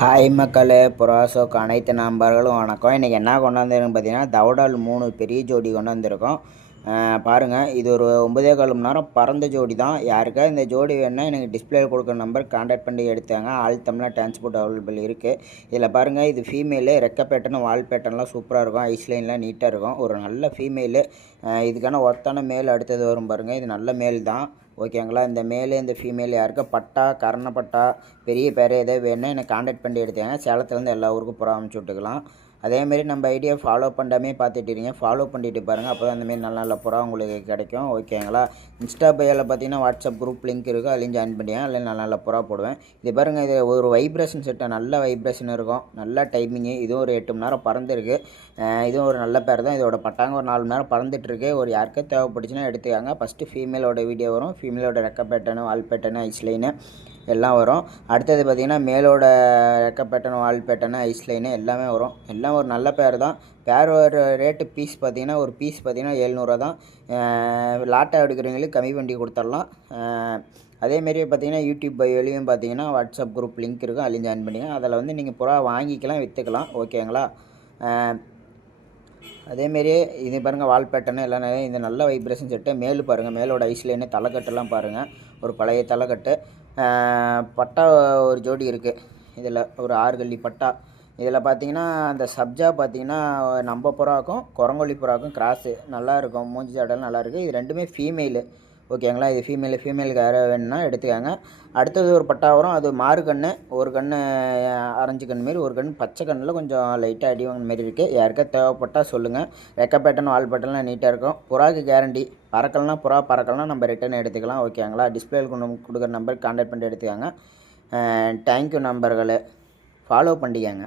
Hi மக்களே, புறாசோக்கு அனைத்து நண்பர்களும் வணக்கம். இன்றைக்கி என்ன கொண்டாந்துருக்குன்னு பார்த்தீங்கன்னா, தவடால் 3 பெரிய ஜோடி கொண்டு வந்திருக்கோம். பாருங்கள், இது ஒரு 9.25 மணி நேரம் பறந்த ஜோடி தான். யாருக்கா இந்த ஜோடி வேணுன்னா எனக்கு டிஸ்பிளே கொடுக்குற நம்பர் கான்டாக்ட் பண்ணி எடுத்தாங்க. ஆல் தமிழாக டிரான்ஸ்போர்ட் அவைலபிள் இருக்குது. இதில் பாருங்கள், இது ஃபீமேலு. ரெக்க பேட்டர்னு வால் பேட்டர்ன்லாம் சூப்பராக இருக்கும். ஐஸ்லைன்லாம் நீட்டாக இருக்கும். ஒரு நல்ல ஃபீமேலு. இதுக்கான ஒர்த்தான மேல் அடுத்தது வரும் பாருங்கள். இது நல்ல மேல் தான். ஓகேங்களா. இந்த மேலு இந்த ஃபீமேல் யாருக்கா பட்டா கரணப்பட்டா பெரிய பேர் எதாவது வேணுன்னா எனக்கு கான்டாக்ட் பண்ணி எடுத்தாங்க. சேலத்துலேருந்து எல்லா ஊருக்கும் புறா அனுப்பிச்சி விட்டுக்கலாம். அதேமாரி நம்ம ஐடியா ஃபாலோ பண்ணாமே பார்த்துட்டு ஃபாலோ பண்ணிட்டு பாருங்கள். அப்போ தான் அந்தமாரி நல்ல நல்ல புறா உங்களுக்கு கிடைக்கும். ஓகேங்களா. இன்ஸ்டா பையில் பார்த்தீங்கன்னா வாட்ஸ்அப் குரூப் லிங்க் இருக்குது. அதுலேயும் ஜாயின் பண்ணிங்க. அதில் நல்ல நல்ல புறா போடுவேன். இது பாருங்கள், இது ஒரு வைப்ரேஷன் செட்டு. நல்ல வைப்ரேஷன் இருக்கும். நல்ல டைமிங்கு. இதுவும் ஒரு 8 மணி நேரம் பறந்துருக்கு. இதுவும் ஒரு நல்ல பேர் தான். இதோட பட்டாங்க ஒரு 4 மணி நேரம் பறந்துட்டுருக்கு. ஒரு யாருக்கா தேவைப்பட்டுச்சுன்னா எடுத்துக்காங்க. ஃபஸ்ட்டு ஃபீமேலோட வீடியோ வரும். ஃபீமேலோட ரெக்க பேட்டர்னு வால் பேட்டர்னு ஐஸ்லைனு எல்லாம் வரும். அடுத்தது பார்த்திங்கன்னா மேலோட ரெக்க பேட்டர்னு வால் பேட்டர்னு ஐஸ்லைனு எல்லாமே வரும். எல்லாம் ஒரு நல்ல பேர் தான். பேர் ஒரு ரேட்டு பீஸ் பார்த்திங்கன்னா ஒரு பீஸ் பார்த்திங்கன்னா 700 தான். லாட்டாக எடுக்கிறவங்களுக்கு கம்மி பண்ணி கொடுத்துடலாம். அதேமாரி பார்த்திங்கன்னா யூடியூப் பயோலையும் பார்த்திங்கன்னா வாட்ஸ்அப் குரூப் லிங்க் இருக்கும். அதுலேயும் ஜாயின் பண்ணிங்க. அதில் வந்து நீங்கள் புறா வாங்கிக்கலாம், விற்றுக்கலாம். ஓகேங்களா. அதேமாரி இது பாருங்கள், வால் பேட்டர்னு எல்லாம் இந்த நல்ல வைப்ரேஷன் செட்டு. மேலு பாருங்கள், மேலோட ஐஸ்லைனு தலைக்கட்டெல்லாம் பாருங்கள். ஒரு பழைய தலைக்கட்டு. பட்டா ஒரு ஜோடி இருக்குது. இதில் ஒரு 6 கல்லி பட்டா. இதில் பார்த்தீங்கன்னா அந்த சப்ஜா பார்த்தீங்கன்னா நம்ம புறாக்கும் குரங்கொல்லி புறாக்கும் கிராஸு நல்லாயிருக்கும். மூஞ்சி சாடல் நல்லாயிருக்கு. இது ரெண்டுமே ஃபீமேலு. ஓகேங்களா. இது ஃபீமேலுக்கு யாராவது வேணுன்னா எடுத்துக்காங்க. அடுத்தது ஒரு பட்டா வரும். அது மாறு கன்று. ஒரு கன்று ஆரஞ்சு கன்று மாரி, ஒரு கன்று பச்சை கண்ணில் கொஞ்சம் லைட்டாக அடி வாங்கின மாரி இருக்குது. யாருக்கா தேவைப்பட்டால் சொல்லுங்கள். ரெக்க பேட்டர்ன் வால் பேட்டர்லாம் நீட்டாக இருக்கும். புறாக்கு கேரண்டி. பறக்கலனா புறா பறக்கலனா நம்ம ரிட்டன் எடுத்துக்கலாம். ஓகேங்களா. டிஸ்பிளேயில் கொடுக்குற நம்பருக்கு கான்டாக்ட் பண்ணி எடுத்துக்காங்க. தேங்க்யூ நம்பர்களே. ஃபாலோ பண்ணிக்கங்க.